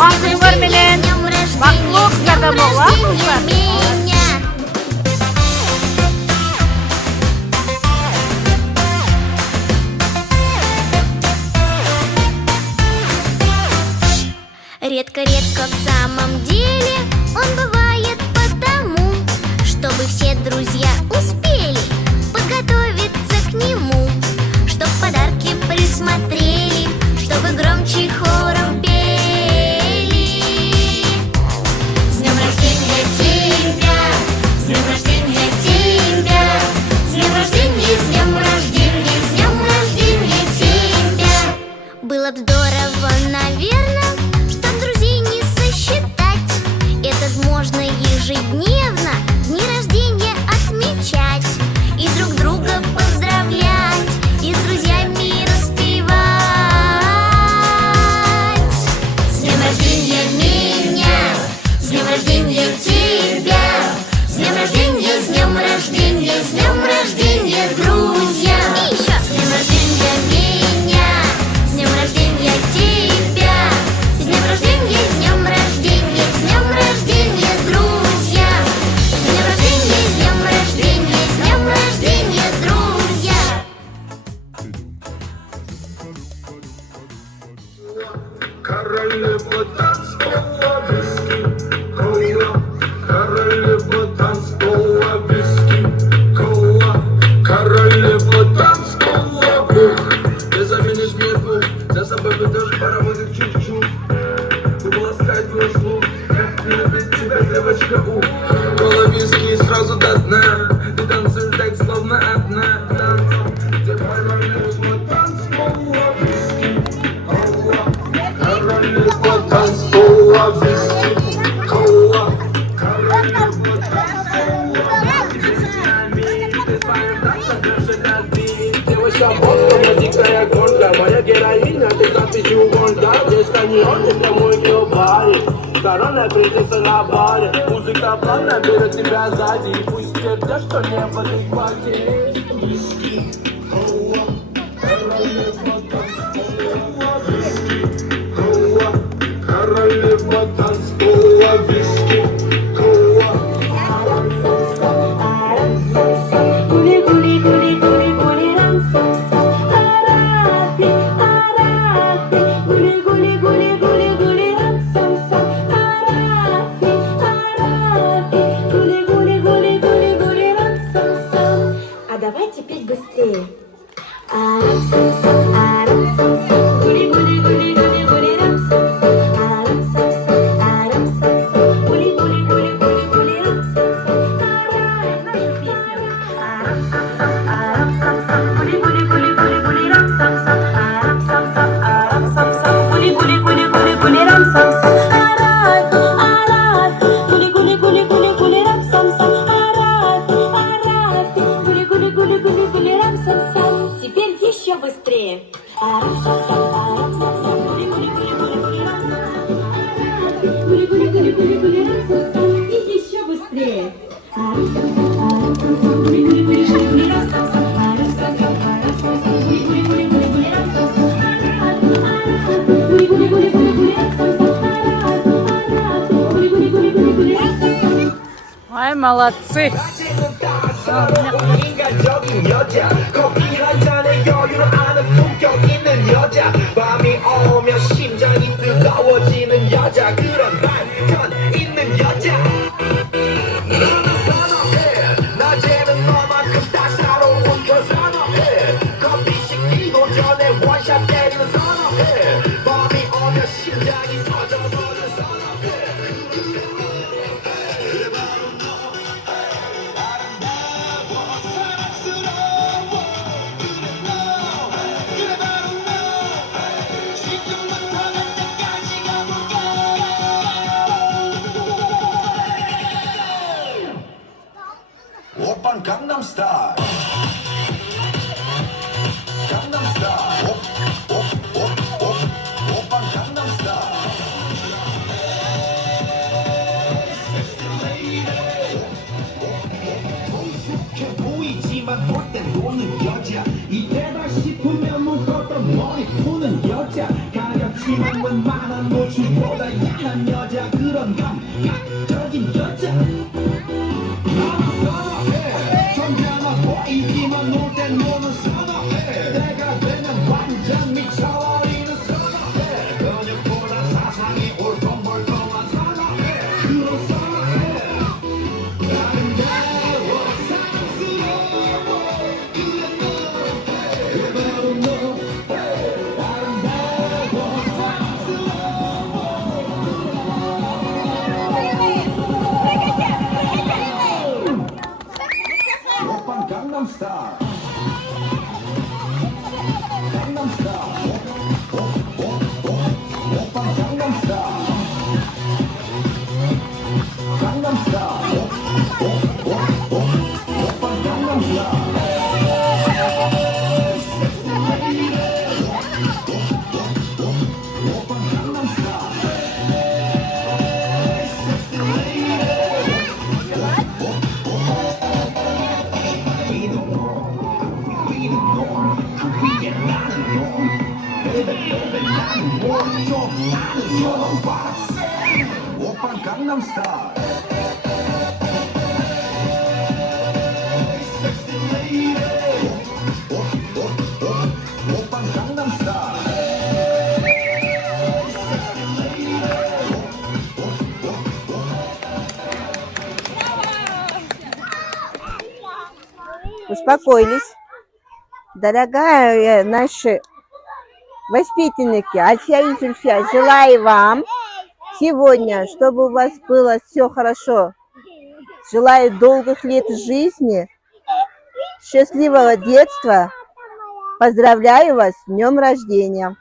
Маңдыңдар менен бактылык жада боласыздар. Редко-редко в самом деле он бывает потому, чтобы все друзья успели подготовиться к нему, чтоб подарки присмотрели, чтобы громче хором пели. С днем рождения тебя, с днем рождения тебя, с днем рождения, с днем рождения, с днем рождения тебя. Было б здорово, наверное, можно ежедневно дни рождения отмечать и друг друга поздравлять, и с друзьями распевать. С днем рождения меня, с днем рождения тебя, с днем рождения, с днем рождения, с днем рождения, друзья. И еще. С днем рождения меня, с днем рождения тебя, с днем рождения, с днем рождения, с днем рождения. Королева танцпола виски, кола. Королева танцпола виски, кола. Королева танцпола бух. Ты заменишь мне пух, за собой ведешь паровозик чуть-чуть. Ласкать твой слух, как любит тебя девочка у. Кола виски сразу до дна, ты танцуешь так словно одна. Танцом, где королева танцпола виски, кола. Королева танцпола виски, кола. Королева танцпола виски. Ты своим танцем держи любви. Девочка, вот моя дикая гордая, моя героиня, ты запишу горда. Здесь каньон, это мой гилбари. Коронная принцесса на баре. Музыка плавно берет тебя сзади. И пусть теперь что небо ты хватит. Виски, кола. Королева танцпола виски, кола. Королева танцпола виски, кола. Гули, гули, гули, гули, гули, рам, сам, сам. Арафи, арафи. Гули, гули, гули, гули, гули, рам, сам, сам. Арафи, арафи. Гули, гули, гули, гули, гули, рам, сам, сам. А давайте петь быстрее. Арам, сам, сам, арам, сам, сам. Гули, гули, гули, гули, гули, рам, сам, сам. Арам, сам, сам, арам, сам, сам. Гули, гули, гули, гули, гули, рам, сам, сам. Арам, нашу песню. Арам, сам, сам, арам, сам, сам. Гули, гули, гули, гули, гули, рам, сам, сам. Арам, сам, сам, арам, сам, сам. Гули, гули, гули, гули, гули, рам, сам, сам. Арам, арам. Гули, гули, гули, гули, гули, рам, сам, сам. Арам, арам. Гули, гули, гули, гули, гули, рам, сам, сам. Теперь еще быстрее. Арам, сам, сам, арам, сам, сам. Гули, гули, гули, гули, гули, рам, сам, сам. Гули, гули, гули, гули, гули, рам, сам, сам. И еще быстрее. Арам, сам, сам, арам, сам, сам. Гули, гули, гули, гули, гули, рам, сам, сам. Арам, сам, сам, арам, сам, сам. Гули, гули, гули, гули, гули, рам, сам, сам. Гули, гули, гули, гули, гули, рам, сам, сам. Гули, гули, гули, гули, гули, рам, сам, сам. Ай, молодцы. 인간적인 여자 커피 한 잔에 여유를 아는 품격 있는 여자 밤이 오면 심장이 뜨거워지는 여자 그런 반전 있는 여자 너는 선호해 낮에는 너만큼 따사로운 걸 선호해 커피 식기도 전에 원샷 때리는 선호해 밤이 오면 심장이 터져서는 선호해 오빤 강남스타일 강남스타일 오빤 강남스타일 성숙해 보이지만 볼 땐 노는 여자 이때다 싶으면 묶었던 머리 푸는 여자 가렵지만 웬만한 노출보다 한 여자 그런 감각적인 여자 나는 선호해 존재하나 보이기만 놀 땐 너는 선호해 내가 되면 완전 미쳐버리는 선호해 근육보다 사상이 올통벌통한 선호해 그런 선호해 아름다워 사랑스러워 그래 너 바로 너 아름다워 오빤 강남스타일 강남스타일 오빤 강남스타일 강남스타일 오빤 강남스타일 오빤 강남스타일 오빤 강남스타일 오빤 강남스타일 Успокоились. Дорогая наши воспитанники, Альфия и Зульфия, желаю вам сегодня, чтобы у вас было все хорошо. Желаю долгих лет жизни, счастливого детства. Поздравляю вас с днем рождения.